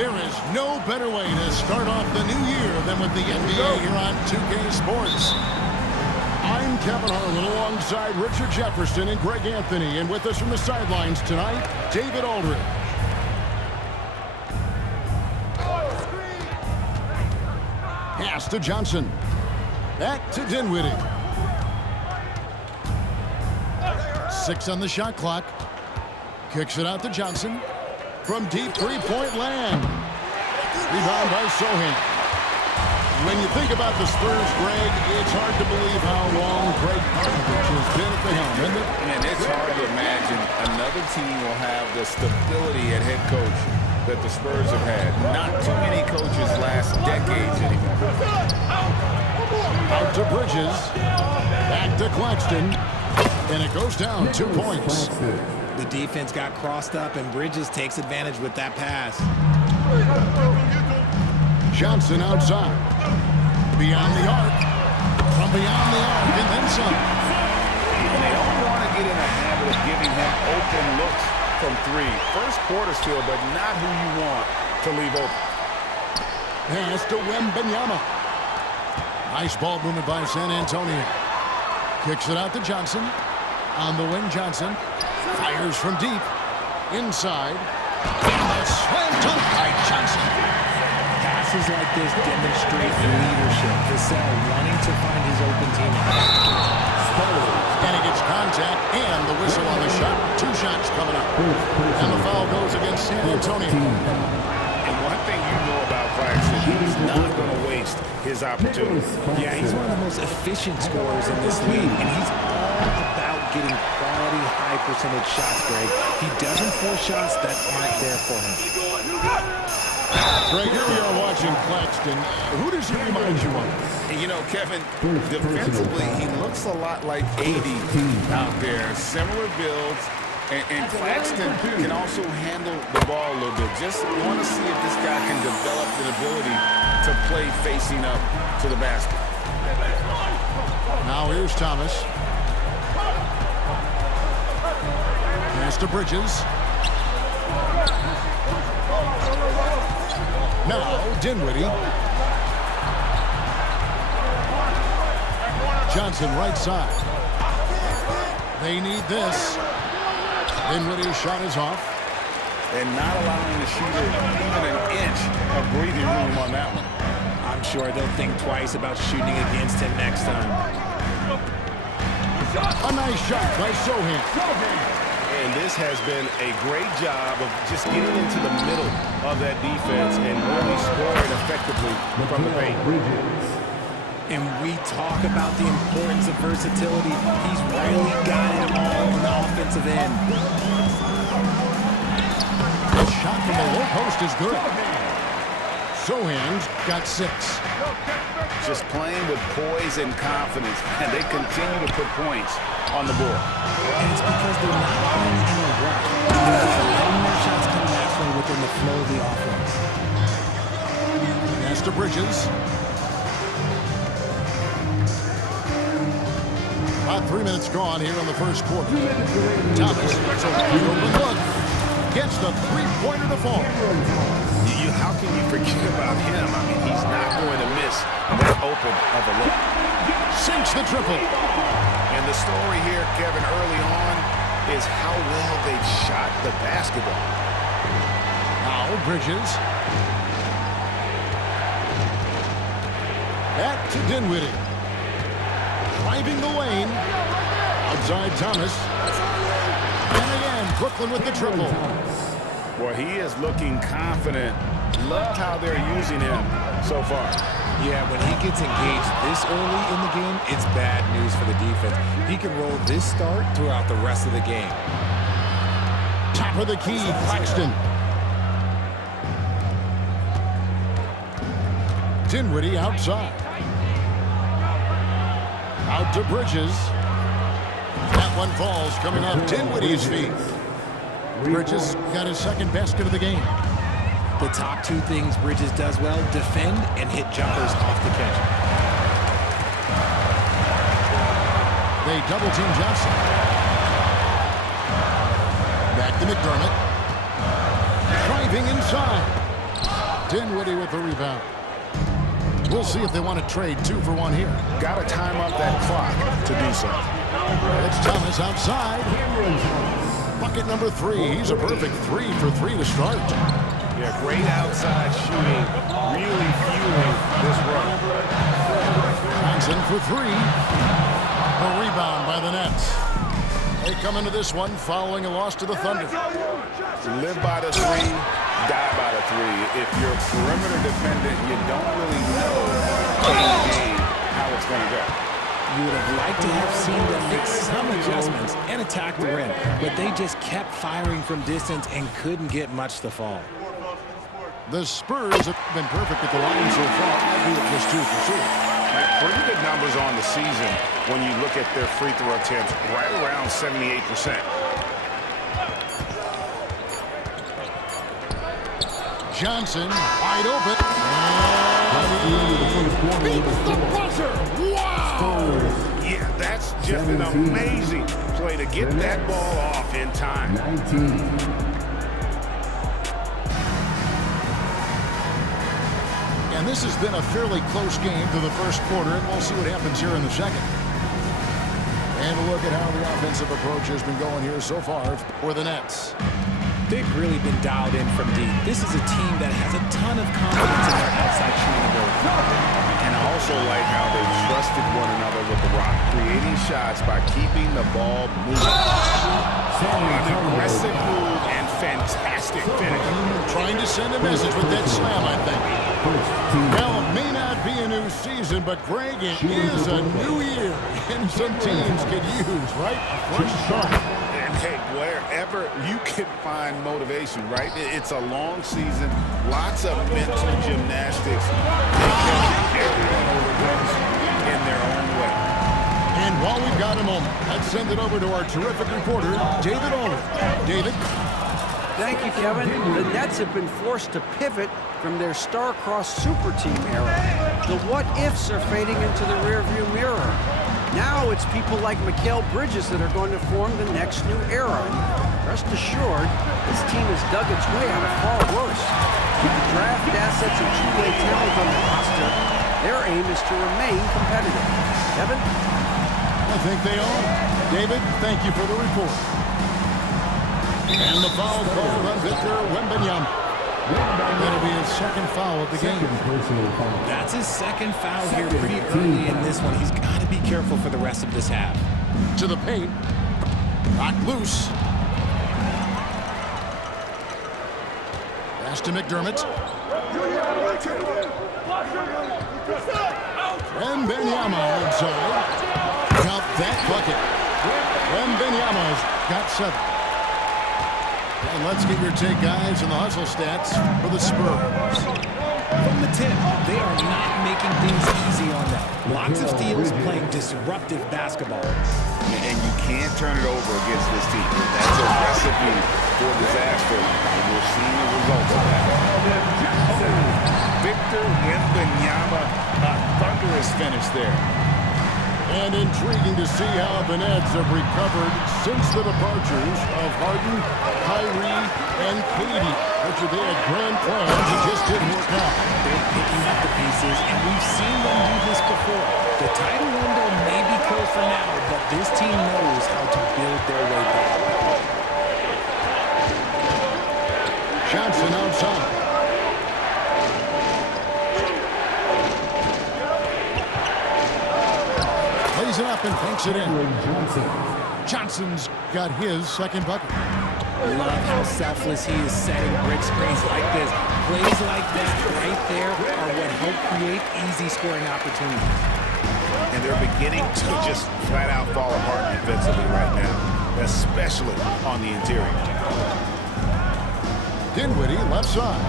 There is no better way to start off the new year than with the NBA here on 2K Sports. I'm Kevin Harlan alongside Richard Jefferson and Greg Anthony. And with us from the sidelines tonight, David Aldridge. Pass to Johnson. Back to Dinwiddie. 6 on the shot clock. Kicks it out to Johnson. From deep three-point land. Rebound by Sochan. When you think about the Spurs, Greg, it's hard to believe how long Greg Popovich has been at the helm, isn't it? And it's hard to imagine another team will have the stability at head coach that the Spurs have had. Not too many coaches last decades anymore. Out to Bridges. Back to Claxton. And it goes down 2 points. The defense got crossed up, and Bridges takes advantage with that pass. Johnson outside. Beyond the arc. From beyond the arc, and then some. And they don't want to get in the habit of giving him open looks from three. First quarter still, but not who you want to leave open. Pass to Wembanyama. Nice ball movement by San Antonio. Kicks it out to Johnson. On the wing, Johnson. Fires from deep. Inside. And a slam dunk by Johnson. Passes like this demonstrate leadership. Vassell wanting to find his open teammate. And he gets contact and the whistle on the shot. 2 shots coming up. And the foul goes against San Antonio. And one thing you know about Claxton, he's not going to waste his opportunity. Yeah, he's one of the most efficient scorers in this league, and he's all about getting quality, high-percentage shots, Greg. He doesn't force shots that aren't there for him. Greg, here we are watching Claxton. Who does he remind you of? And you know, Kevin, defensively, he looks a lot like AD out there. Similar builds. And Claxton can also handle the ball a little bit. Just want to see if this guy can develop an ability to play facing up to the basket. Now here's Thomas. Pass to Bridges. Now Dinwiddie. Johnson right side. They need this. Dinwiddie's shot is off. And not allowing the shooter even an inch of breathing room on that one. I'm sure they'll think twice about shooting against him next time. A nice shot by Sochan. And this has been a great job of just getting into the middle of that defense and really scoring effectively from the paint. And we talk about the importance of versatility. He's really got it all on the offensive end. The shot from the low post is good. Sochan's got 6. Just playing with poise and confidence, and they continue to put points on the board. And it's because they're not playing in a rush. They're letting their shots come naturally within the flow of the offense. Pass to Bridges. About 3 minutes gone here in the first quarter. Thomas, it's a wide open look. Gets the three-pointer to fall. How can you forget about him? I mean, he's not going to miss that open of a look. Sinks the triple. And the story here, Kevin, early on is how well they've shot the basketball. Now Bridges. Back to Dinwiddie. Driving the lane. Outside Thomas. And again, Brooklyn with the triple. Well, he is looking confident. Love how they're using him so far. Yeah, when he gets engaged this early in the game, it's bad news for the defense. He can roll this start throughout the rest of the game. Top of the key, Claxton. Dinwiddie outside. Out to Bridges. That one falls coming off Dinwiddie's feet. Bridges got his second basket of the game. The top 2 things Bridges does well, defend and hit jumpers off the catch. They double team Johnson. Back to McDermott. Driving inside. Dinwiddie with the rebound. We'll see if they want to trade 2 for 1 here. Got to time up that clock to do so. It's Thomas outside. Bucket number 3. He's a perfect 3 for 3 to start. Yeah, great outside shooting, really fueling this run. Johnson for 3. A rebound by the Nets. They come into this one following a loss to the Thunder. Live by the 3, die by the 3. If you're a perimeter defendant, you don't really know in the game how it's going to go. You would have liked to have seen them make some adjustments and attack the rim, but they just kept firing from distance and couldn't get much to fall. The Spurs have been perfect at the line so far, albeit just 2 for 2. Pretty good numbers on the season when you look at their free throw attempts, right around 78%. Johnson wide open. And he beats the buzzer. Wow! Yeah, that's just an amazing play to get that ball off in time. 19. And this has been a fairly close game through the first quarter, and we'll see what happens here in the second. And a look at how the offensive approach has been going here so far for the Nets. They've really been dialed in from deep. This is a team that has a ton of confidence in their outside shooting ability. And I also like how they trusted one another with the rock, creating shots by keeping the ball moving. An aggressive move and fantastic finish. Trying to send a message with that slam, I think. Well, it may not be a new season, but Greg, it is a new year. And some teams could use, right? A fresh start. And hey, wherever you can find motivation, right? It's a long season, lots of mental gymnastics. They can everyone overcomes in their own way. And while we've got a moment, let's send it over to our terrific reporter, David Ulrich. David? Thank you, Kevin. The Nets have been forced to pivot from their star-crossed super team era. The what-ifs are fading into the rearview mirror. Now it's people like Mikal Bridges that are going to form the next new era. And rest assured, this team has dug its way out of far worse. With the draft assets and two-way talent on the roster, their aim is to remain competitive. Kevin? I think they are. David, thank you for the report. And the foul called on Victor Wembanyama. That'll be his second foul of the game. That's his second foul here pretty early in this one. He's got to be careful for the rest of this half. To the paint. Knocked loose. Pass to McDermott. Wembanyama outside. Count that bucket. Wembanyama's got 7. And let's get your take, guys, on the hustle stats for the Spurs. From the tip, they are not making things easy on them. Lots of steals, playing disruptive basketball. And you can't turn it over against this team. That's a recipe for disaster, and we're seeing the results of that. Victor Wembanyama, a thunderous finish there. And intriguing to see how the Nets have recovered since the departures of Harden, Kyrie, and KD. After they had grand plans, it just didn't work out. They're picking up the pieces, and we've seen them do this before. The title window may be closed for now, but this team knows how to build their way back. Johnson outside. Plays it up and banks it in. Johnson's got his second bucket. Love how selfless he is setting brick screens like this. Plays like that right there are what help create easy scoring opportunities. And they're beginning to just flat out fall apart defensively right now, especially on the interior. Dinwiddie left side.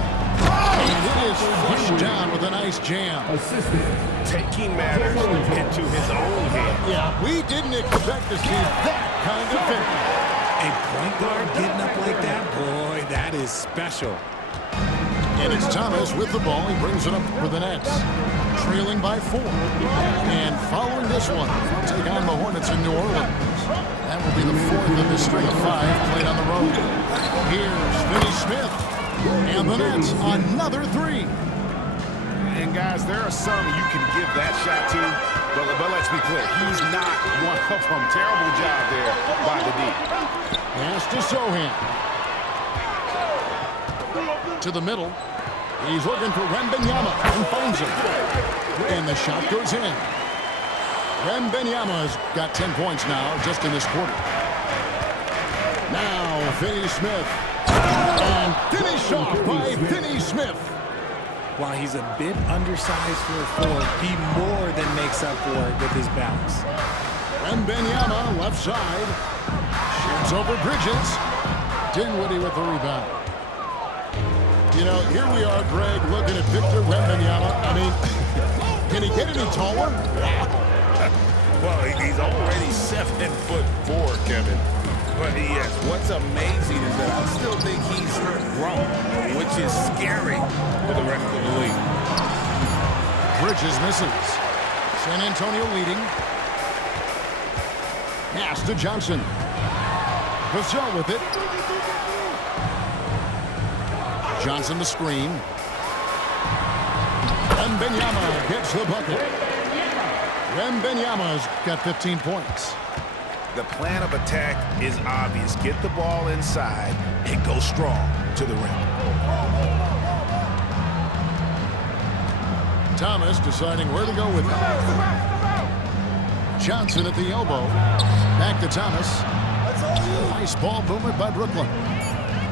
And it is flushed down with a nice jam. Taking matters into his own hands. Yeah, we didn't expect to see that kind of finish. A point guard getting up like that, boy, that is special. And it's Thomas with the ball. He brings it up for the Nets. Trailing by 4. And following this one, take on the Hornets in New Orleans. That will be the 4th of this string of 5 played on the road. Here's Finney Smith. And the Nets, another three. And guys, there are some you can give that shot to, but let's be clear, he's not one of them. Terrible job there by the D. Pass to Sohan. To the middle. He's looking for Wembanyama and finds him. And the shot goes in. Wembanyama's got 10 points now just in this quarter. Now Finney Smith. And finished off by Finney Smith. While he's a bit undersized for a forward, he more than makes up for it with his bounce. Wembanyama left side. Shoots over Bridges. Dinwiddie with the rebound. You know, here we are, Greg, looking at Victor Wembanyama. I mean, can he get any taller? Well, he's already 7'4", Kevin. But yes, what's amazing is that I still think he's grown, which is scary for the rest of the league. Bridges misses. San Antonio leading. Pass to Johnson. Vassell with it. Johnson the screen. Wembanyama gets the bucket. Wembanyama's got 15 points. The plan of attack is obvious. Get the ball inside and go strong to the rim. Thomas deciding where to go with it. Johnson at the elbow. Back to Thomas. Nice ball movement by Brooklyn.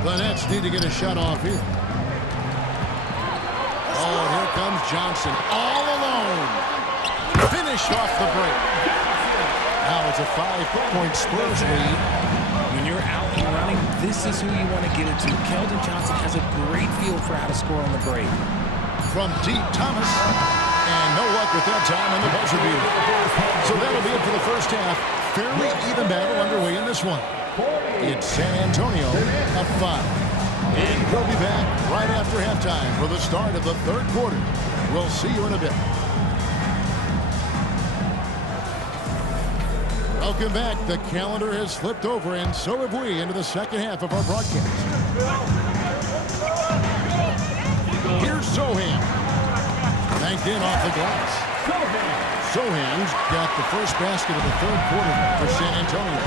The Nets need to get a shot off here. Oh, and here comes Johnson all alone. Finished off the break. Now it's a 5-point Spurs lead. When you're out and running, this is who you want to get it to. Keldon Johnson has a great feel for how to score on the break. From deep, Thomas. And no luck with that time on the buzzer beater. So that'll be it for the first half. Fairly even battle underway in this one. It's San Antonio up 5. And we'll be back right after halftime for the start of the third quarter. We'll see you in a bit. Welcome back. The calendar has flipped over, and so have we, into the second half of our broadcast. Here's Sohan. Banked in off the glass. Sohan's got the first basket of the third quarter for San Antonio.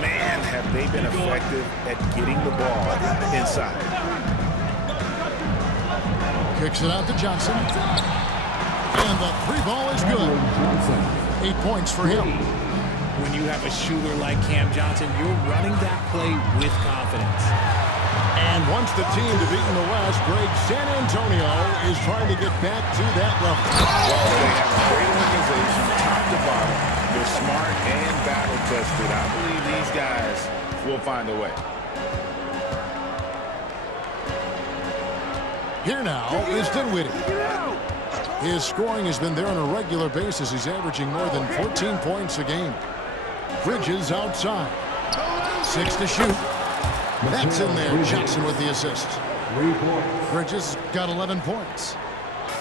Man, have they been effective at getting the ball inside. Kicks it out to Johnson. And the three ball is good. 8 points for him. When you have a shooter like Cam Johnson, you're running that play with confidence. And once the team to beat in the West, Greg, San Antonio is trying to get back to that level. Well, they have a great organization, top to bottom. They're smart and battle-tested. I believe these guys will find a way. Here now is Dinwiddie. His scoring has been there on a regular basis. He's averaging more than 14 points a game. Bridges outside. 6 to shoot. That's in there. Johnson with the assist. Bridges got 11 points.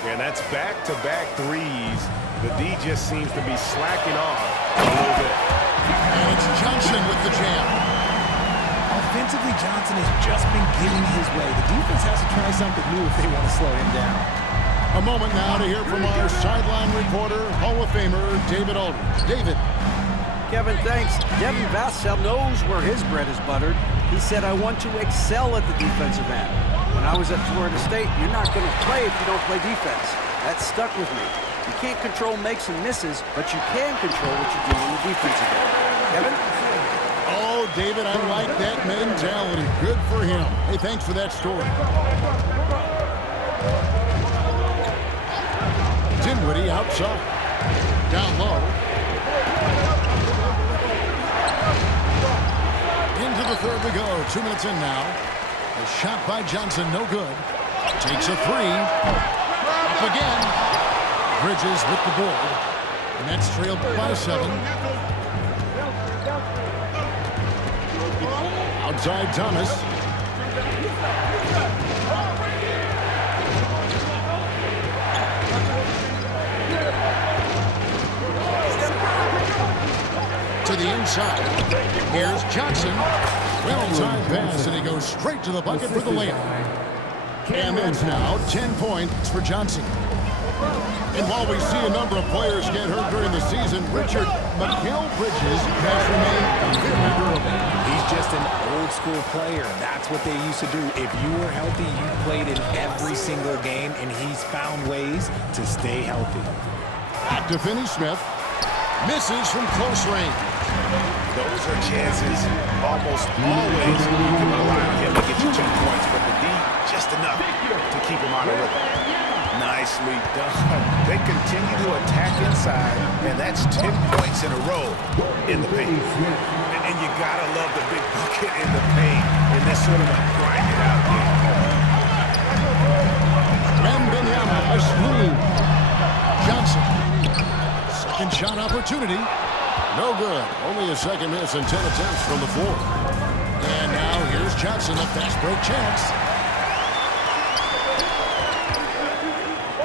Yeah, that's back-to-back threes. The D just seems to be slacking off a little bit. And it's Johnson with the jam. Offensively, Johnson has just been getting his way. The defense has to try something new if they want to slow him down. A moment now to hear from our sideline reporter, Hall of Famer David Aldridge. David. Kevin, thanks. Devin Vassell knows where his bread is buttered. He said, I want to excel at the defensive end. When I was at Florida State, you're not going to play if you don't play defense. That stuck with me. You can't control makes and misses, but you can control what you do on the defensive end. Kevin? Oh, David, I like that mentality. Good for him. Hey, thanks for that story. Dinwiddie outside. Down low. Into the third we go. 2 minutes in now. A shot by Johnson, no good. Takes a three. Up again. Bridges with the board. Nets trailed by 7. Outside Thomas. To the inside. Here's Johnson. Well-timed pass, and he goes straight to the bucket for the layup. And it's now 10 points for Johnson. And while we see a number of players get hurt during the season, Richard, Mikal Bridges has remained very durable. He's just an old school player. That's what they used to do. If you were healthy, you played in every single game, and he's found ways to stay healthy. Back to Finney-Smith. Misses from close range. Those are chances almost always you can rely on him to get you 2 points, but the D, just enough to keep him out of rhythm. Nicely done. They continue to attack inside, and that's 10 points in a row in the paint. And you gotta love the big bucket in the paint in this sort of a grinded out game. Wembanyama, a screen. Johnson. Second shot opportunity. No good. Only a second miss and 10 attempts from the floor. And now here's Johnson, a fast break chance.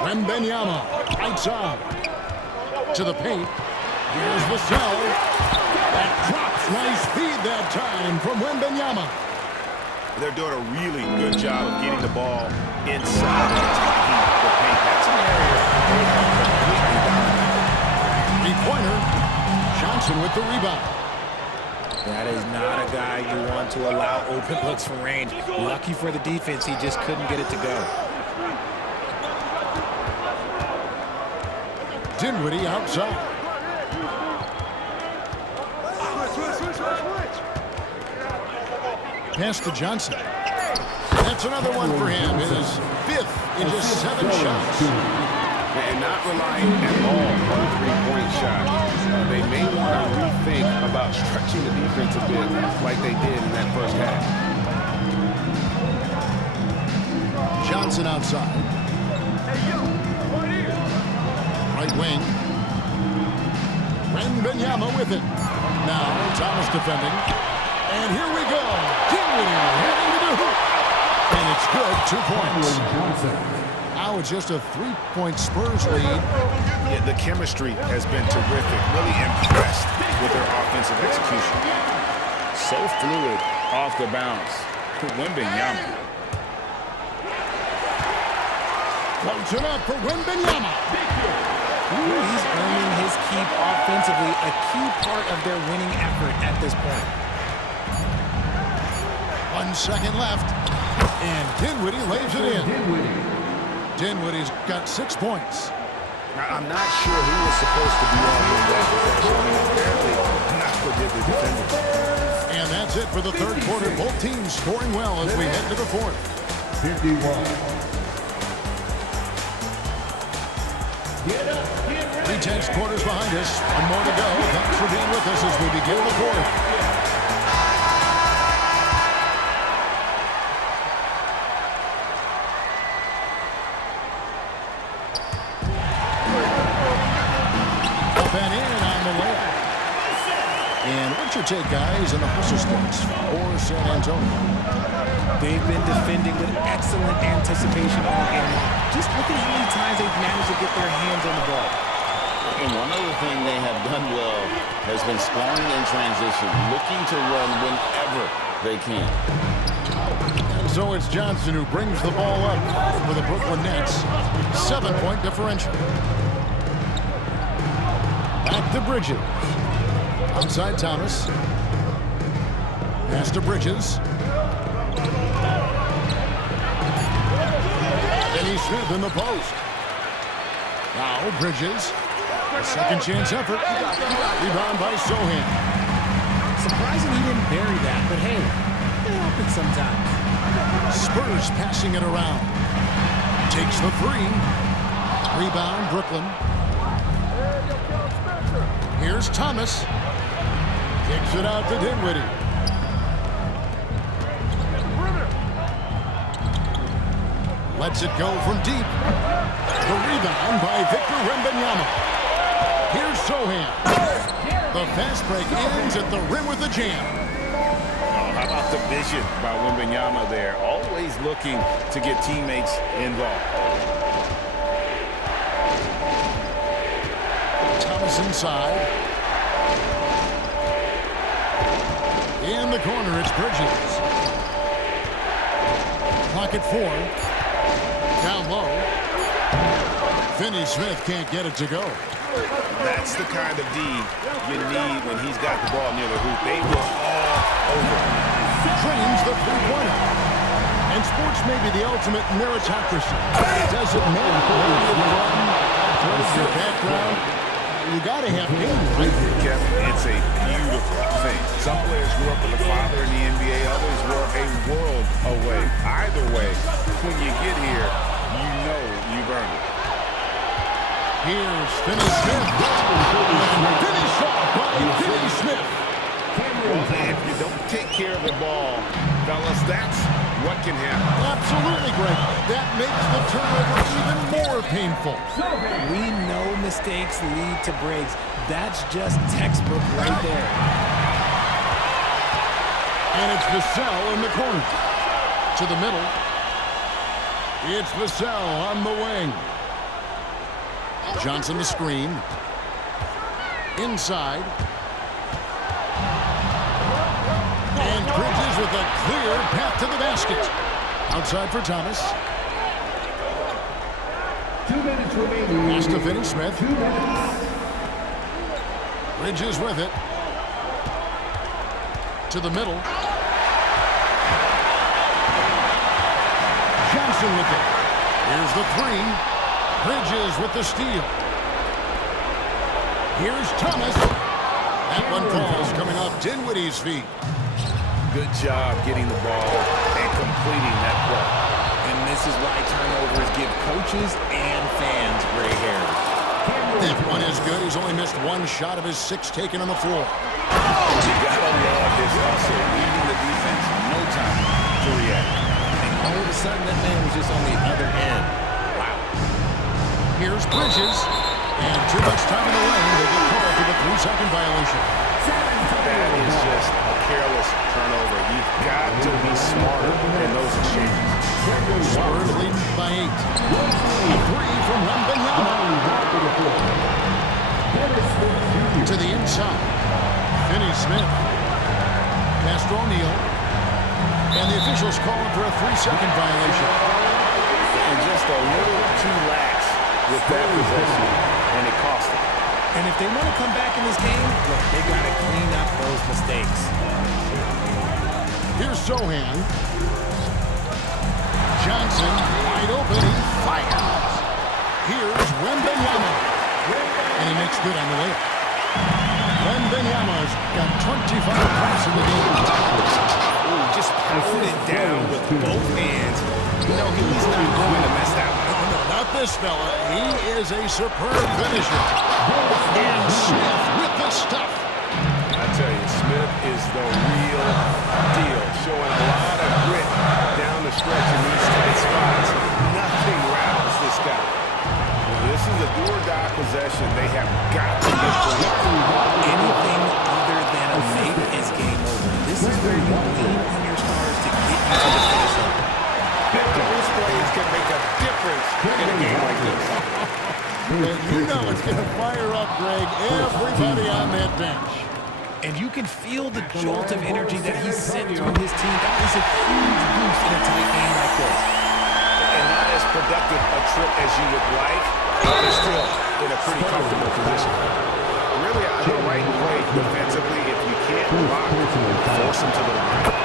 Wembanyama, outside. To the paint. Here's Vassell. That drops. Nice feed that time from Wembanyama. They're doing a really good job of getting the ball inside and attacking the paint. That's an area where they're completely dominant. Three-pointer. Johnson with the rebound. That is not a guy you want to allow open looks from range. Lucky for the defense, he just couldn't get it to go. Dinwiddie outside. Pass to Johnson. That's another one for him. His fifth in just 7 shots. And not relying at all on a three-point shot. They may want to rethink about stretching the defense a bit like they did in that first half. Johnson outside. Right wing. Wembanyama with it. Now Thomas defending. And here we go. Dinwiddie heading to the hoop. And it's good. 2 points. Now it's just a 3-point Spurs lead. Yeah, the chemistry has been terrific. Really impressed with their offensive execution. So fluid off the bounce to Wembanyama. Floats it up for Wembanyama. He's earning his keep offensively, a key part of their winning effort at this point. 1 second left. And Dinwiddie lays it in. Dinwiddie's got 6 points. I'm not sure who was supposed to be on that possession. Apparently not what did the defender. And that's it for the third quarter. Both teams scoring well as we head to the fourth. 51. 3 tenths quarters behind us. 1 more to go. Thanks for being with us as we begin the fourth. What's your take, guys, in the hustle sticks for San Antonio? They've been defending with excellent anticipation all game long. Just look at how many times they've managed to get their hands on the ball. And one other thing they have done well has been scoring in transition, looking to run whenever they can. And so it's Johnson who brings the ball up for the Brooklyn Nets. 7-point differential. Back to Bridges. Outside Thomas. Pass to Bridges. Finney-Smith in the post. Now Bridges. A second chance effort. Rebound by Sohan. Surprising he didn't bury that, but hey, it happens sometimes. Spurs passing it around. Takes the 3. Rebound Brooklyn. Here's Thomas. Kicks it out to Dinwiddie. Lets it go from deep. The rebound by Victor Wembanyama. Here's Sohan. The fast break ends at the rim with a jam. How about the vision by Wembanyama there? Always looking to get teammates involved. Thomas inside. In the corner, it's Bridges. Clock at 4. Finney Smith can't get it to go. That's the kind of D you need when he's got the ball near the hoop. They were all over. Drains the three-pointer. And sports may be the ultimate meritocracy. It doesn't matter where you're from, what's your background. You got to have game, right? Kevin, it's a beautiful thing. Some players grew up with a father in the NBA. Others were a world away. Either way, when you get here, you know you've earned it. Here's Finney Smith. And finish off by Finney Smith. Well, if you don't take care of the ball, fellas, that's what can happen. Absolutely, Greg. That makes the turnover even more painful. We know mistakes lead to breaks. That's just textbook right there. And it's Vassell in the corner. To the middle. It's Vassell on the wing. Johnson the screen. Inside. And Bridges with a clear path to the basket. Outside for Thomas. 2 minutes remaining. Pass to Finney Smith. Bridges with it. To the middle. Johnson with it. Here's the three. Bridges with the steal. Here's Thomas. That one falls coming off Dinwiddie's feet. Good job getting the ball and completing that play. And this is why turnovers give coaches and fans gray hair. That one is good. He's only missed one shot of his 6 taken on the floor. You gotta love his hustle, leaving the defense no time to react. And all of a sudden, that man was just on the other end. Wow. Here's Bridges. And too much time in the lane. They get called for the 3-second violation. That is just a careless turnover. You've got to be smarter in those exchanges. Spurs leading by 8. A three from Wembanyama. To the inside. Finney Smith. Pass to O'Neal. And the officials calling for a 3-second violation. And just a little too lax with that possession, and it cost them. And if they want to come back in this game, look, they got to clean up those mistakes. Here's Sohan. Johnson wide open. He fires. Here's Wembanyama. And he makes good on the way. Wembanyama's got 25 points in the game. Ooh, just pound it down with both hands. You know, he's not going to mess that one. No, not this fella. He is a superb finisher. And Smith with the stuff. I tell you, Smith is the real deal, showing a lot of grit down the stretch in these tight spots. Nothing rattles this guy. This is a do-or-die possession. They have got to get through. Anything other than a make is game over. This is where you lean on your stars to get you to the finish line. Those plays can make a difference in a game like this. And you know it's going to fire up, Greg, everybody on that bench. And you can feel the jolt of energy that he sent through his team. That is a huge boost in a tight game like this. And not as productive a trip as you would like, but they're still in a pretty comfortable position. Really, the right play defensively, if you can't block, force them to the line.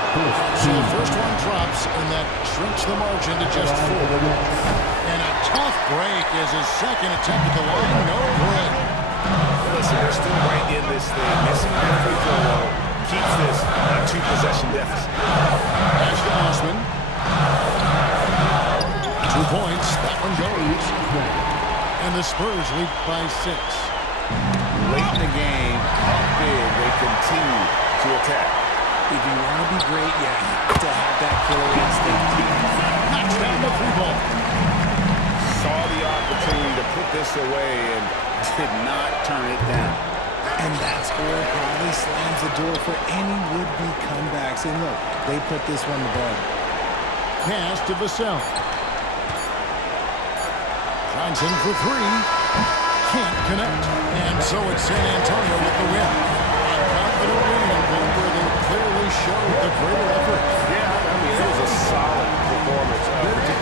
So the first one drops, and that shrinks the margin to just 4. And a tough break is his second attempt at the line. No good. Listen, they're still right in this thing. Missing that free throw keeps this a 2-possession deficit. Pass to Osman. 2 points. That one goes. And the Spurs lead by 6. Late in the game, up big, they continue to attack. If you want to be great, you have to have that killer instinct. Knocks down the 3-ball. Saw the opportunity to put this away and did not turn it down. And that score probably slams the door for any would-be comebacks. And look, they put this one to bed. Pass to Vassell. Johnson for 3. Can't connect. And so it's San Antonio with the win. And confident win and one where they clearly showed the greater effort. Yeah, I mean, it was a solid performance, particularly